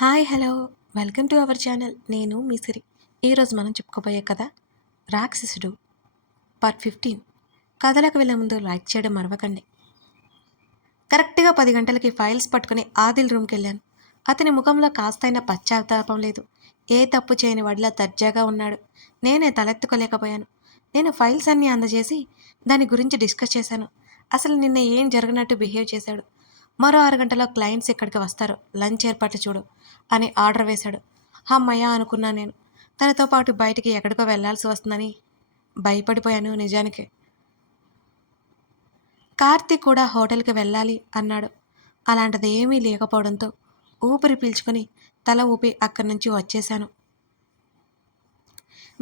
Hi hello welcome to our channel. నేను మీ సిరి. ఈరోజు మనం చెప్పుకోబోయే కథ రాక్షసుడు పార్ట్ 15. కథలకు వెళ్ళే ముందు లైక్ చేయడం మరవకండి. కరెక్ట్గా 10 గంటలకి ఫైల్స్ పట్టుకుని ఆదిల్ రూమ్కి వెళ్ళాను. అతని ముఖంలో కాస్తైనా పశ్చాత్తాపం లేదు. ఏ తప్పు చేయని వాడిలా దర్జాగా ఉన్నాడు. నేనే తలెత్తుకోలేకపోయాను. నేను ఫైల్స్ అన్నీ అందజేసి దాని గురించి డిస్కస్ చేశాను. అసలు నిన్న ఏం జరగనట్టు బిహేవ్ చేశాడు. మరో 6 గంటలో క్లయింట్స్ ఇక్కడికి వస్తారు, లంచ్ ఏర్పాట్లు చూడు అని ఆర్డర్ వేశాడు. హమ్మయ్య అనుకున్నా నేను. తనతో పాటు బయటికి ఎక్కడికో వెళ్లాల్సి వస్తుందని భయపడిపోయాను నిజానికి. కార్తీక్ కూడా హోటల్కి వెళ్ళాలి అన్నాడు. అలాంటిది ఏమీ లేకపోవడంతో ఊపిరి పీల్చుకొని తల ఊపి అక్కడి నుంచి వచ్చేశాను.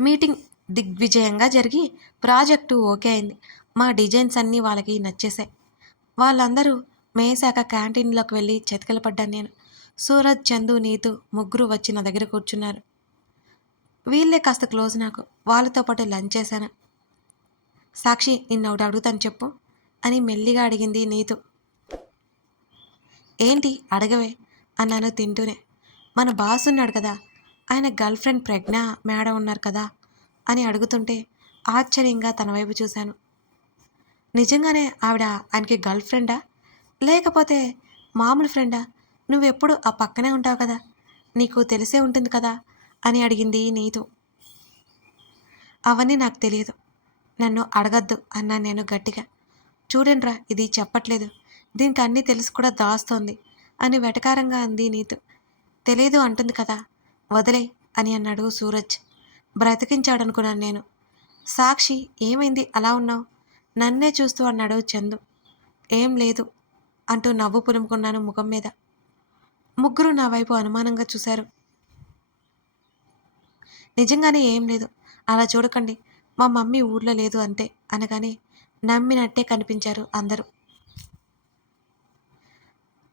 మీటింగ్ దిగ్విజయంగా జరిగి ప్రాజెక్టు ఓకే అయింది. మా డిజైన్స్ అన్నీ వాళ్ళకి నచ్చేశాయి. వాళ్ళందరూ మేసాక క్యాంటీన్లోకి వెళ్ళి చతికిల పడ్డాను నేను. సూరజ్, చందు, నీతు ముగ్గురు వచ్చి నా దగ్గర కూర్చున్నారు. వీళ్ళే కాస్త క్లోజ్ నాకు. వాళ్ళతో పాటు లంచ్ చేశాను. సాక్షి, నిన్నొకటి అడుగుతాను చెప్పు అని మెల్లిగా అడిగింది నీతు. ఏంటి అడగవే అన్నాను తింటూనే. మన బాస్ ఉన్నాడు కదా, ఆయన గర్ల్ ఫ్రెండ్ ప్రజ్ఞ మేడం ఉన్నారు కదా అని అడుగుతుంటే ఆశ్చర్యంగా తన వైపు చూశాను. నిజంగానే ఆవిడ ఆయనకి గర్ల్ ఫ్రెండా, లేకపోతే మామూలు ఫ్రెండా? నువ్వెప్పుడు ఆ పక్కనే ఉంటావు కదా, నీకు తెలిసే ఉంటుంది కదా అని అడిగింది నీతు. అవన్నీ నాకు తెలియదు, నన్ను అడగద్దు అన్నాను నేను గట్టిగా. చూడండిరా, ఇది చెప్పట్లేదు, దీనికి అన్నీ తెలిసి కూడా దాస్తోంది అని వెటకారంగా అంది నీతు. తెలీదు అంటుంది కదా, వదిలే అని అన్నాడు సూరజ్. బ్రతికించాడనుకున్నాను నేను. సాక్షి, ఏమైంది అలా ఉన్నావు? నన్నే చూస్తూ అన్నాడు చందు. ఏం లేదు అంటూ నవ్వు పులుముకున్నాను ముఖం మీద. ముగ్గురు నా వైపు అనుమానంగా చూశారు. నిజంగానే ఏం లేదు, అలా చూడకండి, మా మమ్మీ ఊర్లో లేదు అంతే అనగానే నమ్మినట్టే కనిపించారు అందరూ.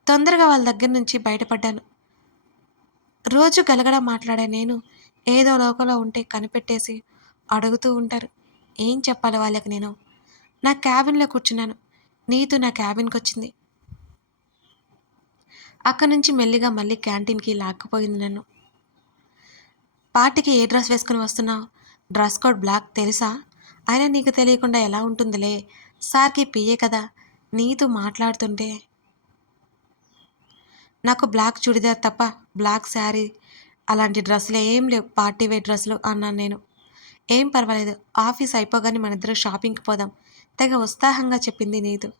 తొందరగా వాళ్ళ దగ్గర నుంచి బయటపడ్డాను. రోజు గలగడ మాట్లాడే నేను ఏదో లోకంలో ఉంటే కనిపెట్టేసి అడుగుతూ ఉంటారు. ఏం చెప్పాలి వాళ్ళకి నేను? నా క్యాబిన్లో కూర్చున్నాను. నీతు నా క్యాబిన్కి వచ్చింది. అక్కడి నుంచి మెల్లిగా మళ్ళీ క్యాంటీన్కి లాక్కుపోయింది నన్ను. పార్టీకి ఏ డ్రెస్ వేసుకుని వస్తున్నావు? డ్రెస్ కోడ్ బ్లాక్ తెలుసా? అయినా నీకు తెలియకుండా ఎలా ఉంటుందిలే, సార్కి పియ్యే కదా. నీతు మాట్లాడుతుంటే, నాకు బ్లాక్ చుడిదార్ తప్ప బ్లాక్ శారీ అలాంటి డ్రెస్సులు ఏం లేవు, పార్టీ వేర్ డ్రెస్సులు అన్నాను నేను. ఏం పర్వాలేదు, ఆఫీస్ అయిపోగానే మన ఇద్దరు షాపింగ్కి పోదాం తెగ ఉత్సాహంగా చెప్పింది నీతు.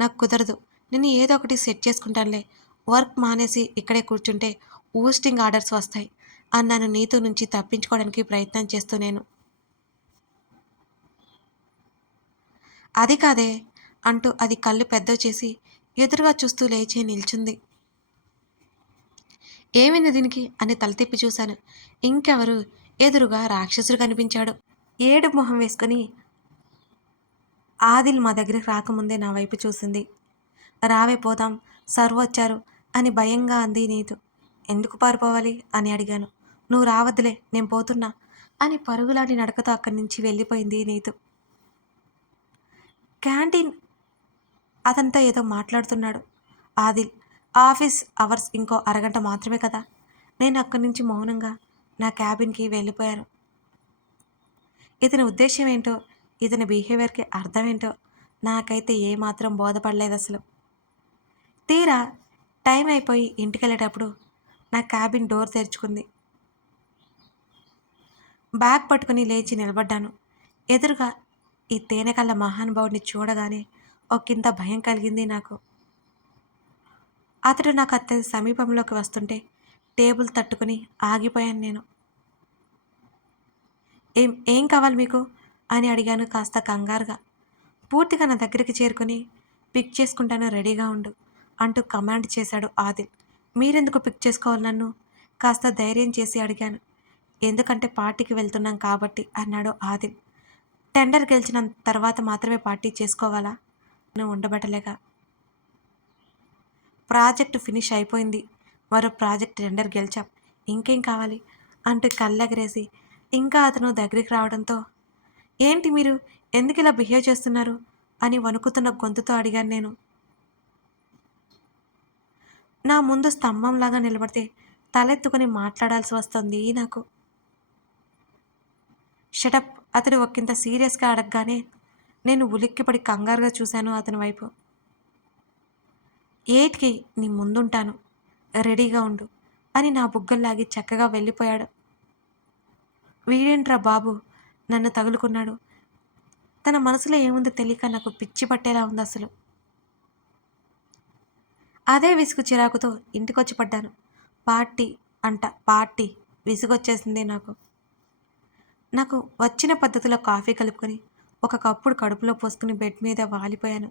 నాకు కుదరదు, నేను ఏదో ఒకటి సెట్ చేసుకుంటానులే, వర్క్ మానేసి ఇక్కడే కూర్చుంటే ఊస్టింగ్ ఆర్డర్స్ వస్తాయి అన్నాను నీతు నుంచి తప్పించుకోవడానికి ప్రయత్నం చేస్తూ నేను. అది కాదే అంటూ అది కళ్ళు పెద్దవి చేసి ఎదురుగా చూస్తూ లేచి నిల్చుంది. ఏమైంది దీనికి అని తల తిప్పి చూశాను. ఇంకెవరు, ఎదురుగా రాక్షసుడు కనిపించాడు. ఏడు మొహం వేసుకుని ఆదిల్ మా దగ్గరికి రాకముందే నా వైపు చూసింది. రావే పోదాం, సర్వ్ వచ్చారు అని భయంగా అంది నీతు. ఎందుకు పారిపోవాలి అని అడిగాను. నువ్వు రావద్దులే, నేను పోతున్నా అని పరుగులాంటి నడకతో అక్కడి నుంచి వెళ్ళిపోయింది నీతు. క్యాంటీన్ అతనితో ఏదో మాట్లాడుతున్నాడు ఆదిల్. ఆఫీస్ అవర్స్ ఇంకో అరగంట మాత్రమే కదా. నేను అక్కడి నుంచి మౌనంగా నా క్యాబిన్కి వెళ్ళిపోయాను. ఇతని ఉద్దేశం ఏంటో, ఇతని బిహేవియర్కి అర్థం ఏంటో నాకైతే ఏమాత్రం బోధపడలేదు అసలు. తీరా టైం అయిపోయి ఇంటికి వెళ్ళేటప్పుడు నా క్యాబిన్ డోర్ తెరుచుకుంది. బ్యాగ్ పట్టుకుని లేచి నిలబడ్డాను. ఎదురుగా ఈ తేనెకళ్ళ మహానుభావుడిని చూడగానే ఒకంత భయం కలిగింది నాకు. అతడు నాకు అత్యంత సమీపంలోకి వస్తుంటే టేబుల్ తట్టుకుని ఆగిపోయాను నేను. ఏం ఏం కావాలి మీకు అని అడిగాను కాస్త కంగారుగా. పూర్తిగా నా దగ్గరికి చేరుకుని, పిక్ చేసుకుంటాను, రెడీగా ఉండు అంటూ కమాండ్ చేశాడు ఆదిల్. మీరెందుకు పిక్ చేసుకోవాలి నన్ను? కాస్త ధైర్యం చేసి అడిగాను. ఎందుకంటే పార్టీకి వెళ్తున్నాం కాబట్టి అన్నాడు ఆదిల్. టెండర్ గెలిచిన తర్వాత మాత్రమే పార్టీ చేసుకోవాలా? నేను ఉండబట్టలేక. ప్రాజెక్టు ఫినిష్ అయిపోయింది, మరో ప్రాజెక్ట్ టెండర్ గెలిచాం, ఇంకేం కావాలి అంటూ కళ్ళెగరేసి ఇంకా అతను దగ్గరికి రావడంతో, ఏంటి మీరు ఎందుకు ఇలా బిహేవ్ చేస్తున్నారు అని వణుకుతున్న గొంతుతో అడిగాను నేను. నా ముందు స్తంభంలాగా నిలబడితే తలెత్తుకుని మాట్లాడాల్సి వస్తుంది నాకు. షటప్! అతడు ఒకింత సీరియస్‌గా అడగగానే నేను ఉలిక్కిపడి కంగారుగా చూశాను అతని వైపు. 8కి నీ ముందుంటాను. రెడీగా ఉండు అని నా బుగ్గల్లాగి చక్కగా వెళ్ళిపోయాడు. వీడేంట్రా బాబు నన్ను తగులుకున్నాడు. తన మనసులో ఏముందో తెలియక నాకు పిచ్చి పట్టేలా ఉందసలు. అదే విసుగు చిరాకుతో ఇంటికొచ్చి పడ్డాను. పార్టీ పార్టీ విసుగొచ్చేసింది నాకు. నాకు వచ్చిన పద్ధతిలో కాఫీ కలుపుకొని ఒక కప్పుడు కడుపులో పోసుకుని బెడ్ మీద వాలిపోయాను.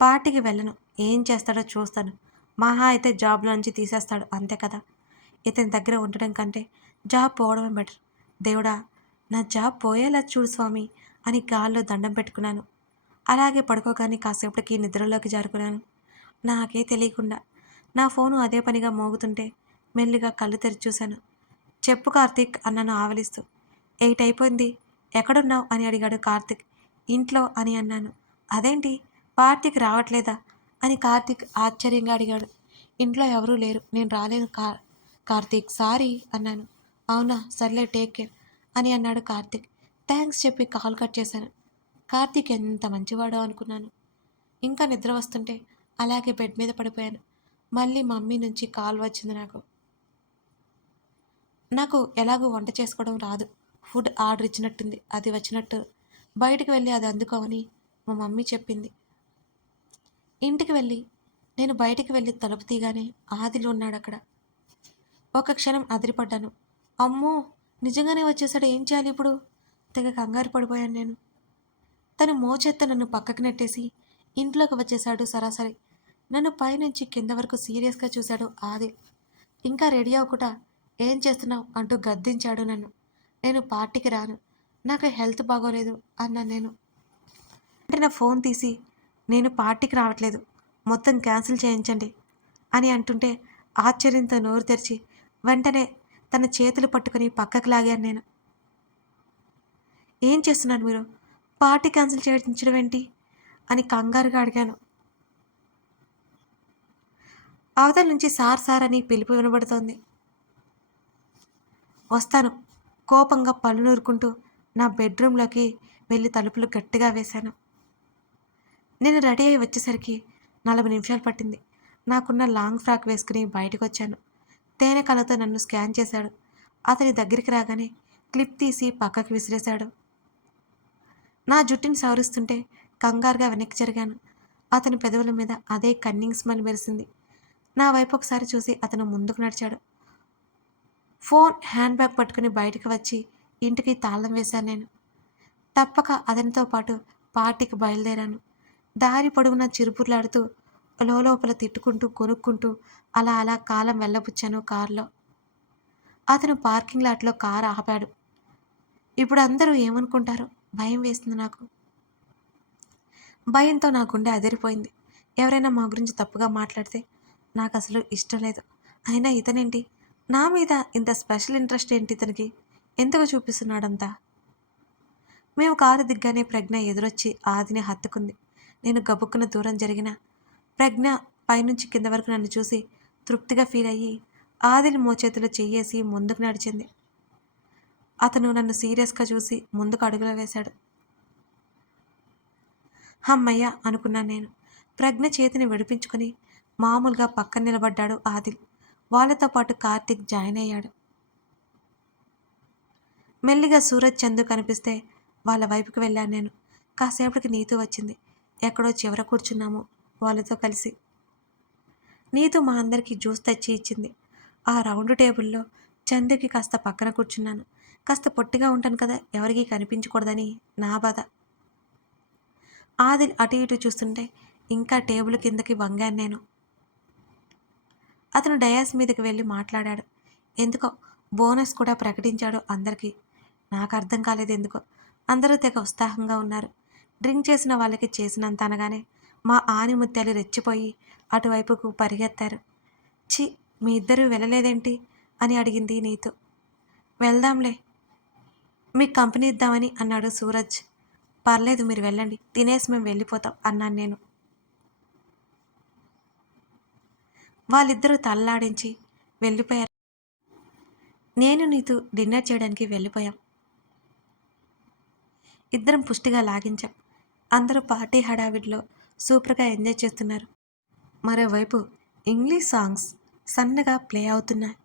పార్టీకి వెళ్ళను. ఏం చేస్తాడో చూస్తాను. మహా అయితే జాబ్‌లో నుంచి తీసేస్తాడు అంతే కదా! ఇతని దగ్గర ఉండడం కంటే జాబ్ పోవడమే బెటర్. దేవుడా! నా జాబ్ పోయేలా చూడు స్వామి అని గాల్లో దండం పెట్టుకున్నాను. అలాగే పడుకోగానే కాసేపటికి నిద్రలోకి జారుకున్నాను. నాకే తెలియకుండా నా ఫోను అదే పనిగా మోగుతుంటే మెల్లిగా కళ్ళు తెరిచి చూశాను. చెప్పు కార్తీక్ అన్నాను ఆవలిస్తూ. 8 అయిపోయింది. ఎక్కడున్నావు అని అడిగాడు కార్తీక్. ఇంట్లో అని అన్నాను. అదేంటి పార్టీకి రావట్లేదా అని కార్తీక్ ఆశ్చర్యంగా అడిగాడు. ఇంట్లో ఎవరూ లేరు. నేను రాలేను కార్తీక్ సారీ అన్నాను. అవునా సర్లే టేక్ కేర్ అని అన్నాడు కార్తీక్. థ్యాంక్స్ చెప్పి కాల్ కట్ చేశాను. కార్తీక్ ఎంత మంచివాడో అనుకున్నాను. ఇంకా నిద్ర వస్తుంటే అలాగే బెడ్ మీద పడిపోయాను. మళ్ళీ మమ్మీ నుంచి కాల్ వచ్చింది నాకు. నాకు ఎలాగో వంట చేసుకోవడం రాదు. ఫుడ్ ఆర్డర్ ఇచ్చినట్టుంది. అది వచ్చినట్టు బయటికి వెళ్ళి అది అందుకోమని మా మమ్మీ చెప్పింది. ఇంటికి వెళ్ళి నేను బయటికి వెళ్ళి తలుపు తీయగానే ఆదిల్ ఉన్నాడక్కడ. ఒక క్షణం అదిరిపడ్డాను. అమ్మో! నిజంగానే వచ్చేసాడు ఏం చేయాలి ఇప్పుడు? తెగ కంగారు పడిపోయాను నేను. తను మోచేత్తో నన్ను పక్కకి నెట్టేసి ఇంట్లోకి వచ్చేశాడు సరాసరి. నన్ను పైనుంచి కింద వరకు సీరియస్‌గా చూశాడు ఆదిల్. ఇంకా రెడీ అవ్వకుండా ఏం చేస్తున్నావు అంటూ గద్దించాడు నన్ను. నేను పార్టీకి రాను. నాకు హెల్త్ బాగోలేదు అన్నాను నేను. అంటే నా ఫోన్ తీసి నేను పార్టీకి రావట్లేదు. మొత్తం క్యాన్సిల్ చేయించండి అని అంటుంటే ఆశ్చర్యంతో నోరు తెరిచి వెంటనే తన చేతులు పట్టుకొని పక్కకు లాగాను నేను. ఏం చేస్తున్నారు మీరు? పార్టీ క్యాన్సిల్ చేయించడం ఏంటి? అని కంగారుగా అడిగాను. అవతల నుంచి సార్ సార్ అని పిలుపు వినబడుతోంది. వస్తాను. కోపంగా పళ్ళు నూరుకుంటూ నా బెడ్రూమ్‌లోకి వెళ్ళి తలుపులు గట్టిగా వేశాను. నేను రెడీ అయ్యి వచ్చేసరికి 40 నిమిషాలు పట్టింది. నాకున్న లాంగ్ ఫ్రాక్ వేసుకుని బయటకొచ్చాను. తేనె కళ్ళతో నన్ను స్కాన్ చేశాడు. అతని దగ్గరికి రాగానే క్లిప్ తీసి పక్కకి విసిరేశాడు. నా జుట్టుని సవరిస్తుంటే కంగారుగా వెనక్కి జరిగాను. అతని పెదవుల మీద అదే కన్నింగ్ స్మైల్ మెరిసింది. నా వైపు ఒకసారి చూసి అతను ముందుకు నడిచాడు. ఫోన్ హ్యాండ్ బ్యాగ్ పట్టుకుని బయటికి వచ్చి ఇంటికి తాళం వేశాను నేను. తప్పక అతనితో పాటు పార్టీకి బయలుదేరాను. దారి పొడవునా చిరుపుర్లాడుతూ లోపల తిట్టుకుంటూ కొనుక్కుంటూ అలా అలా కాలం వెళ్ళబుచ్చాను కారులో. అతను పార్కింగ్ లాట్లో కారు ఆపాడు. ఇప్పుడు అందరూ ఏమనుకుంటారో భయం వేస్తుంది నాకు. భయంతో నా గుండె అదిరిపోయింది. ఎవరైనా మా గురించి తప్పుగా మాట్లాడితే నాకు అసలు ఇష్టం లేదు. అయినా ఇతనేంటి నా మీద ఇంత స్పెషల్ ఇంట్రెస్ట్ ఏంటి ఇతనికి? ఎందుకు చూపిస్తున్నాడంతా? మేము కారు దిగ్గానే ప్రజ్ఞ ఎదురొచ్చి ఆదిని హత్తుకుంది. నేను గబుక్కున దూరం జరిగిన ప్రజ్ఞ పైనుంచి కింద వరకు నన్ను చూసి తృప్తిగా ఫీల్ అయ్యి ఆదిని మోచేతిలో చెయ్యేసి ముందుకు నడిచింది. అతను నన్ను సీరియస్గా చూసి ముందుకు అడుగులు వేశాడు. హమ్మయ్య అనుకున్నాను నేను. ప్రజ్ఞ చేతిని విడిపించుకొని మామూలుగా పక్కన నిలబడ్డాడు ఆదిల్. వాళ్ళతో పాటు కార్తీక్ జాయిన్ అయ్యాడు. మెల్లిగా సూరజ్ చందు కనిపిస్తే వాళ్ళ వైపుకి వెళ్ళాను నేను. కాసేపటికి నీతు వచ్చింది. ఎక్కడో చివర కూర్చున్నాము వాళ్ళతో కలిసి. నీతు మా అందరికీ జ్యూస్ తెచ్చి ఇచ్చింది. ఆ రౌండ్ టేబుల్లో చందుకి కాస్త పక్కన కూర్చున్నాను. కాస్త పొట్టిగా ఉంటాను కదా, ఎవరికీ కనిపించకూడదని నా బాధ. ఆదిల్ అటు ఇటు చూస్తుంటే ఇంకా టేబుల్ కిందకి వంగాను నేను. అతను డయాస్ మీదకి వెళ్ళి మాట్లాడాడు. ఎందుకో బోనస్ కూడా ప్రకటించాడు అందరికీ. నాకు అర్థం కాలేదు ఎందుకో. అందరూ తెగ ఉత్సాహంగా ఉన్నారు. డ్రింక్ చేసిన వాళ్ళకి చేసినంత అనగానే మా ఆనిముత్యాలు రెచ్చిపోయి అటువైపుకు పరిగెత్తారు. ఛీ, మీ ఇద్దరూ వెళ్ళలేదేంటి అని అడిగింది నీతు. వెళ్దాంలే, మీకు కంపెనీ ఇద్దామని అన్నాడు సూరజ్. పర్లేదు మీరు వెళ్ళండి, తినేసి మేము వెళ్ళిపోతాం అన్నాను నేను. వాళ్ళిద్దరూ తల్లాడించి వెళ్ళిపోయారు. నేను నీతు డిన్నర్ చేయడానికి వెళ్ళిపోయాం. ఇద్దరం పుష్టిగా లాగించాం. అందరూ పార్టీ హడావిడిలో సూపర్గా ఎంజాయ్ చేస్తున్నారు. మరోవైపు ఇంగ్లీష్ సాంగ్స్ సన్నగా ప్లే అవుతున్నాయి.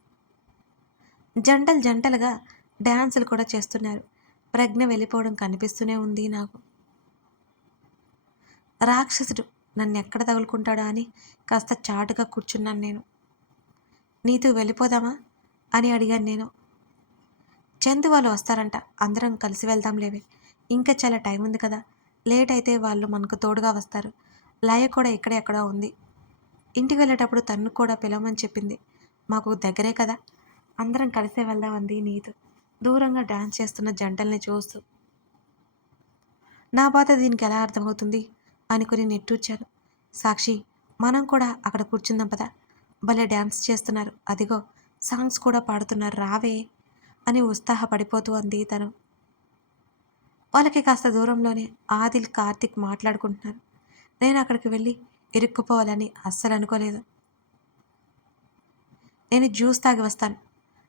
జంటలు జంటలుగా డ్యాన్సులు కూడా చేస్తున్నారు. ప్రజ్ఞ వెళ్ళిపోవడం కనిపిస్తూనే ఉంది నాకు. రాక్షసుడు నన్ను ఎక్కడ తగులుకుంటాడా అని కాస్త చాటుగా కూర్చున్నాను నేను. నీతో వెళ్ళిపోదామా అని అడిగాను నేను. చందు వాళ్ళు వస్తారంట, అందరం కలిసి వెళ్దాం లేవే, ఇంకా చాలా టైం ఉంది కదా, లేట్ అయితే వాళ్ళు మనకు తోడుగా వస్తారు. లయ కూడా ఇక్కడే ఎక్కడో ఉంది. ఇంటికి వెళ్ళేటప్పుడు తన్ను కూడా పిలవమని చెప్పింది. మాకు దగ్గరే కదా, అందరం కలిసే వెళ్దామంది నీతు దూరంగా డాన్స్ చేస్తున్న జంటల్ని చూస్తూ. నా బాధ దీనికి ఎలా అర్థమవుతుంది అనుకుని నిట్టూర్చాను. సాక్షి, మనం కూడా అక్కడ కూర్చుందాం పదా, భలే డ్యాన్స్ చేస్తున్నారు, అదిగో సాంగ్స్ కూడా పాడుతున్నారు, రావే అని ఉత్సాహపడిపోతూ అంది తను. వాళ్ళకి కాస్త దూరంలోనే ఆదిల్ కార్తిక్ మాట్లాడుకుంటున్నారు. నేను అక్కడికి వెళ్ళి ఇరుక్కుపోవాలని అస్సలు అనుకోలేదు. నేను జ్యూస్ తాగి వస్తాను,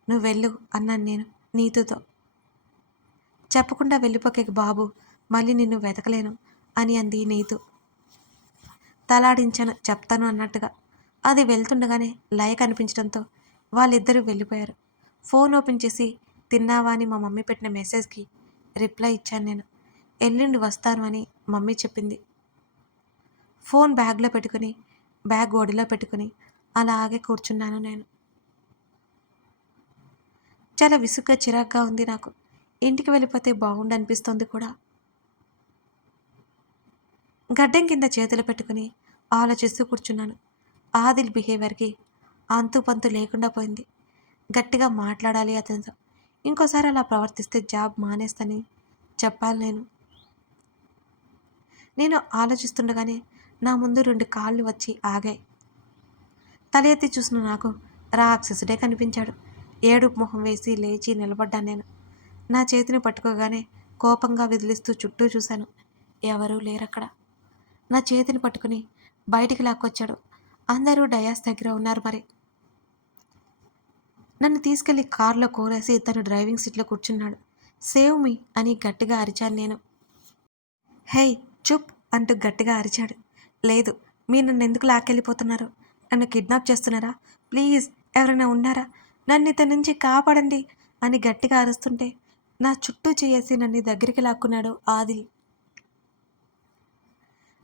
నువ్వు వెళ్ళు అన్నాను నేను నీతుతో. చెప్పకుండా వెళ్ళిపోకే బాబు, మళ్ళీ నిన్ను వెతకలేను అని అంది నీతు. తలాడించాను చెప్తాను అన్నట్టుగా. అది వెళ్తుండగానే లయ కనిపించడంతో వాళ్ళిద్దరూ వెళ్ళిపోయారు. ఫోన్ ఓపెన్ చేసి తిన్నావా అని మా మమ్మీ పెట్టిన మెసేజ్కి రిప్లై ఇచ్చాను నేను. ఎల్లుండి వస్తాను అని మమ్మీ చెప్పింది. ఫోన్ బ్యాగ్ ఒడిలో పెట్టుకుని అలాగే కూర్చున్నాను నేను. చాలా విసుగ్గా చిరాగ్గా ఉంది నాకు. ఇంటికి వెళ్ళిపోతే బాగుండనిపిస్తోంది కూడా. గడ్డం కింద చేతులు పెట్టుకుని ఆలోచిస్తూ కూర్చున్నాను. ఆదిల్ బిహేవియర్కి అంతు పంతు లేకుండా పోయింది. గట్టిగా మాట్లాడాలి అతనితో. ఇంకోసారి అలా ప్రవర్తిస్తే జాబ్ మానేస్తని చెప్పాలి నేను. నేను ఆలోచిస్తుండగానే నా ముందు 2 కాళ్ళు వచ్చి ఆగాయి. తల ఎత్తి చూసిన నాకు రాక్షసుడే కనిపించాడు. ఏడుపు మొహం వేసి లేచి నిలబడ్డాను నేను. నా చేతిని పట్టుకోగానే కోపంగా విదిలిస్తూ చుట్టూ చూశాను. ఎవరూ లేరక్కడ. నా చేతిని పట్టుకుని బయటికి లాక్కొచ్చాడు. అందరూ డయాస్ దగ్గర ఉన్నారు మరి. నన్ను తీసుకెళ్లి కారులో కోరేసి తను డ్రైవింగ్ సీట్లో కూర్చున్నాడు. సేవ్ మీ అని గట్టిగా అరిచాను నేను. హే చుప్ అంటూ గట్టిగా అరిచాడు. లేదు, మీరు నన్ను ఎందుకు లాక్కెళ్ళిపోతున్నారు? నన్ను కిడ్నాప్ చేస్తున్నారా? ప్లీజ్ ఎవరైనా ఉన్నారా? నన్ను ఇతని నుంచి కాపాడండి అని గట్టిగా అరుస్తుంటే నా చుట్టూ చేసి నన్ను దగ్గరికి లాక్కున్నాడు ఆదిల్.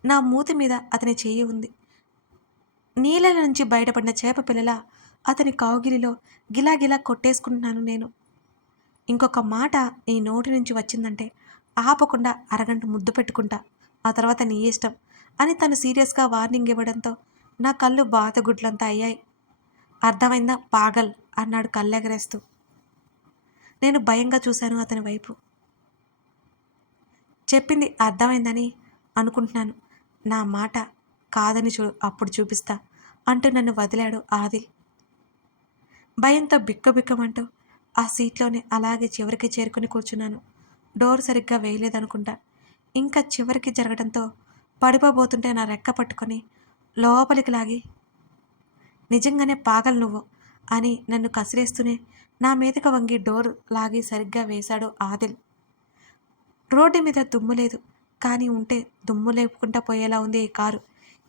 నా మూతి మీద అతని చెయ్యి ఉంది. నీళ్ళ నుంచి బయటపడిన చేప పిల్లల అతని కౌగిలిలో గిలాగిలా కొట్టేసుకుంటున్నాను నేను. ఇంకొక మాట నీ నోటి నుంచి వచ్చిందంటే ఆపకుండా అరగంట ముద్దు పెట్టుకుంటా, ఆ తర్వాత నీ ఇష్టం అని తను సీరియస్గా వార్నింగ్ ఇవ్వడంతో నా కళ్ళు బాతగుడ్లంతా అయ్యాయి. అర్థమైందా పాగల్ అన్నాడు కళ్ళెగరేస్తూ. నేను భయంగా చూశాను అతని వైపు. చెప్పింది అర్థమైందని అనుకుంటున్నాను. నా మాట కాదని అప్పుడు చూపిస్తా అంటూ నన్ను వదిలాడు ఆదిల్. భయంతో బిక్కబిక్కమంటూ ఆ సీట్లోనే అలాగే చివరికి చేరుకుని కూర్చున్నాను. డోర్ సరిగ్గా వేయలేదనుకుంటా. ఇంకా చివరికి జరగడంతో పడిపోబోతుంటే నా రెక్క పట్టుకొని లోపలికి లాగి నిజంగానే పాగల్ నువ్వు అని నన్ను కసిరేస్తూనే నా మీదకి వంగి డోర్ లాగి సరిగ్గా వేశాడు ఆదిల్. రోడ్డు మీద దుమ్ము లేదు, కానీ ఉంటే దుమ్ము లేపుకుంటా పోయేలా ఉంది ఈ కారు.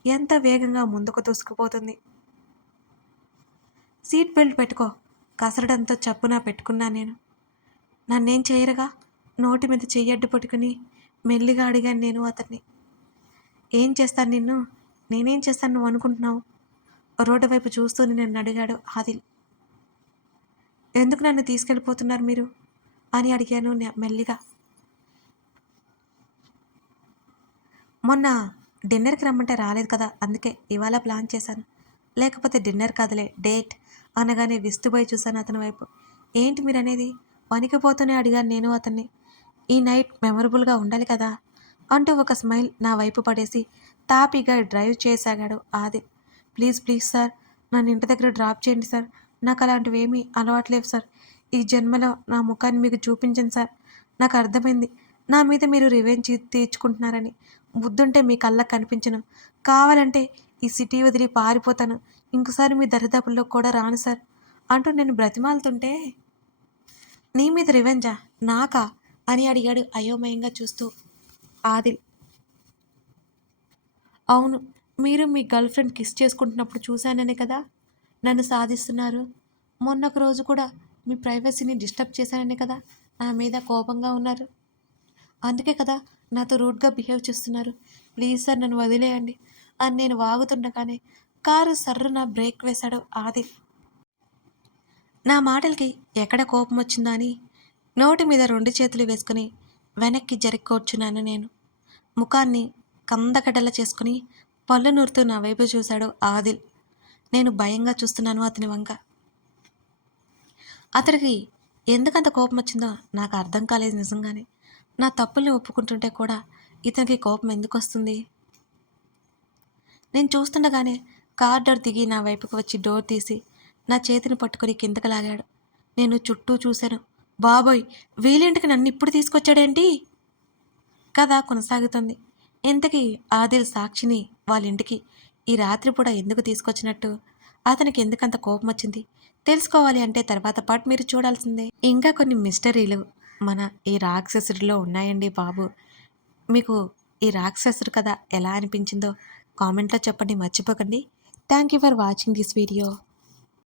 ఎంత వేగంగా ముందుకు దూసుకుపోతుంది. సీట్ బెల్ట్ పెట్టుకో కసరడంతో చప్పున పెట్టుకున్నా నేను. నన్నేం చేయరుగా నోటి మీద చెయ్యడ్డు పట్టుకుని మెల్లిగా అడిగాను నేను అతన్ని. ఏం చేస్తాను నిన్ను? నేనేం చేస్తాను నువ్వు అనుకుంటున్నావు? రోడ్డు వైపు చూస్తూనే నన్ను అడిగాడు ఆదిల్. ఎందుకు నన్ను తీసుకెళ్ళిపోతున్నారు మీరు అని అడిగాను మెల్లిగా. మొన్న డిన్నర్కి రమ్మంటే రాలేదు కదా, అందుకే ఇవాళ ప్లాన్ చేశాను. లేకపోతే డిన్నర్ కాదులే, డేట్ అనగానే విస్తుపోయి చూశాను అతని వైపు. ఏంటి మీరు అనేది? వణికిపోతూనే అడిగాను నేను అతన్ని. ఈ నైట్ మెమరబుల్గా ఉండాలి కదా అంటూ ఒక స్మైల్ నా వైపు పడేసి తాపీగా డ్రైవ్ చేయసాగాడు ఆది. ప్లీజ్ ప్లీజ్ సార్, నన్ను ఇంటి దగ్గర డ్రాప్ చేయండి సార్. నాకు అలాంటివి ఏమీ అలవాట్లేవు సార్. ఈ జన్మలో నా ముఖాన్ని మీకు చూపించండి సార్. నాకు అర్థమైంది నా మీద మీరు రివెంజ్ తీర్చుకుంటున్నారని. బుద్ధుంటే మీ కళ్ళకు కనిపించను. కావాలంటే ఈ సిటీ వదిలి పారిపోతాను. ఇంకోసారి మీ దరిదాపుల్లో కూడా రాను సార్ అంటూ నేను బ్రతిమాలుతుంటే, నీ మీద రివెంజా? నాకా? అని అడిగాడు అయోమయంగా చూస్తూ ఆదిల్. అవును. మీరు మీ గర్ల్ ఫ్రెండ్ కిస్ చేసుకుంటున్నప్పుడు చూశాననే కదా నన్ను సాధిస్తున్నారు. మొన్నొక రోజు కూడా మీ ప్రైవసీని డిస్టర్బ్ చేశాననే కదా నా మీద కోపంగా ఉన్నారు. అందుకే కదా నాతో రూడ్‌గా బిహేవ్ చేస్తున్నారు. ప్లీజ్ సార్ నన్ను వదిలేయండి అని నేను వాగుతుండగానే కారు సర్రున బ్రేక్ వేశాడు ఆదిల్. నా మాటలకి ఎక్కడ కోపమొచ్చిందా అని నోటి మీద 2 చేతులు వేసుకొని వెనక్కి జరిగి కూర్చున్నాను నేను. ముఖాన్ని కందకడ్డలా చేసుకుని పళ్ళు నూరుతూ నా వైపు చూశాడు ఆదిల్. నేను భయంగా చూస్తున్నాను అతని వంక. అతడికి ఎందుకంత కోపమొచ్చిందో నాకు అర్థం కాలేదు నిజంగానే. నా తప్పుల్ని ఒప్పుకుంటుంటే కూడా ఇతనికి కోపం ఎందుకొస్తుంది? నేను చూస్తుండగానే కార్ డోర్ దిగి నా వైపుకి వచ్చి డోర్ తీసి నా చేతిని పట్టుకొని కిందకి లాగాడు. నేను చుట్టూ చూశాను. బాబోయ్! వీళ్ళింటికి నన్నిప్పుడు తీసుకొచ్చాడేంటి? కథ కొనసాగుతుంది. ఇంతకీ ఆదిల్ సాక్షిని వాళ్ళింటికి ఈ రాత్రిపూట ఎందుకు తీసుకొచ్చినట్టు? అతనికి ఎందుకంత కోపమొచ్చింది? తెలుసుకోవాలి అంటే తర్వాత పార్ట్ మీరు చూడాల్సిందే. ఇంకా కొన్ని మిస్టరీలు మన ఈ రాక్షసుడిలో ఉన్నాయండి బాబు. మీకు ఈ రాక్షసుడు కథ ఎలా అనిపించిందో కామెంట్లో చెప్పండి మర్చిపోకండి. Thank you for watching this video.